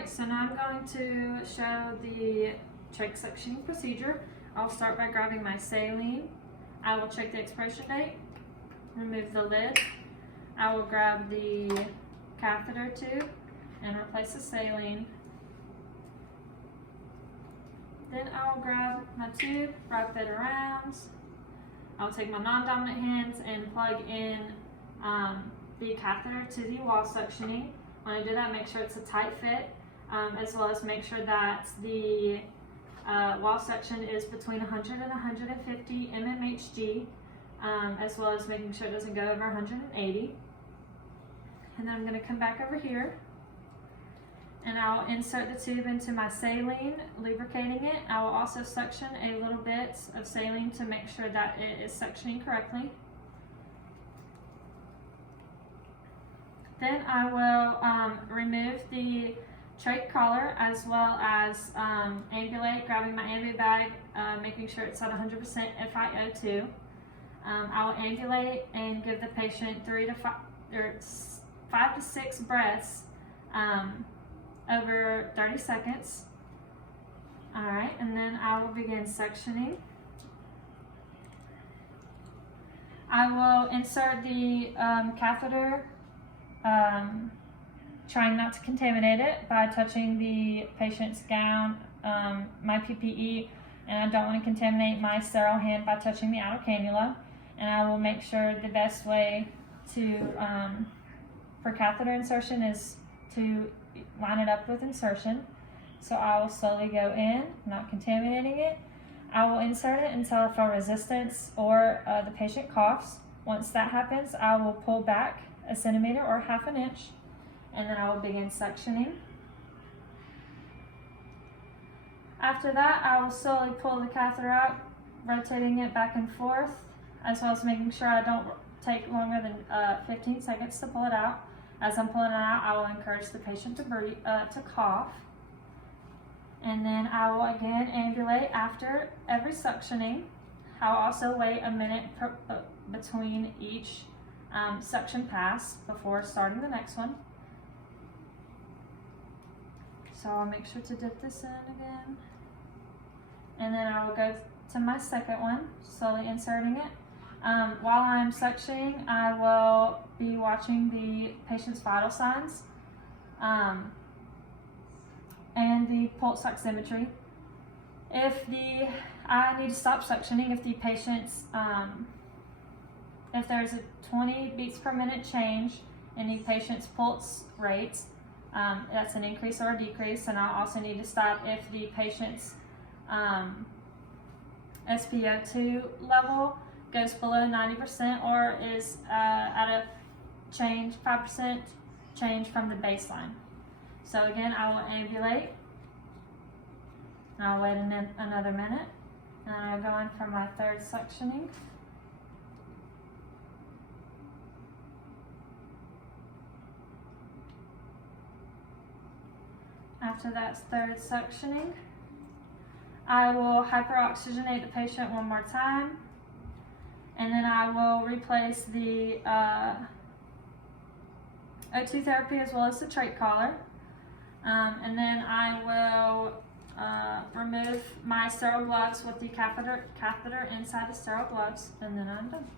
Alright, so now I'm going to show the trach suctioning procedure. I'll start by grabbing my saline. I will check the expiration date, remove the lid. I will grab the catheter tube and replace the saline. Then I'll grab my tube, wrap it around. I'll take my non-dominant hands and plug in the catheter to the wall suctioning. When I do that, make sure it's a tight fit, as well as make sure that the wall suction is between 100 and 150 mmHg, as well as making sure it doesn't go over 180. And then I'm going to come back over here and I'll insert the tube into my saline, lubricating it. I will also suction a little bit of saline to make sure that it is suctioning correctly. Then I will remove the trach collar, as well as ambulate, grabbing my ambu bag, making sure it's at 100% FiO2. I will ambulate and give the patient 5 to 6 breaths over 30 seconds. Alright, and then I will begin suctioning. I will insert the catheter, trying not to contaminate it by touching the patient's gown, my PPE, and I don't want to contaminate my sterile hand by touching the outer cannula. And I will make sure the best way to for catheter insertion is to line it up with insertion. So I will slowly go in, not contaminating it. I will insert it until I feel resistance or the patient coughs. Once that happens, I will pull back a centimeter or half an inch, and then I will begin suctioning. After that, I will slowly pull the catheter out, rotating it back and forth, as well as making sure I don't take longer than 15 seconds to pull it out. As I'm pulling it out, I will encourage the patient to breathe, to cough. And then I will again ambulate after every suctioning. I will also wait a minute between each suction pass before starting the next one. So I'll make sure to dip this in again. And then I will go to my second one, slowly inserting it. While I'm suctioning, I will be watching the patient's vital signs and the pulse oximetry. I need to stop suctioning if the patient's, if there's a 20 beats per minute change in the patient's pulse rates, that's an increase or a decrease. And I also need to stop if the patient's SpO2 level goes below 90% or is at a 5% change from the baseline. So again, I will ambulate. I'll wait another minute, and I'll go in for my third suctioning. After that third suctioning, I will hyperoxygenate the patient one more time, and then I will replace the O2 therapy as well as the trach collar. And then I will remove my sterile gloves with the catheter inside the sterile gloves, and then I'm done.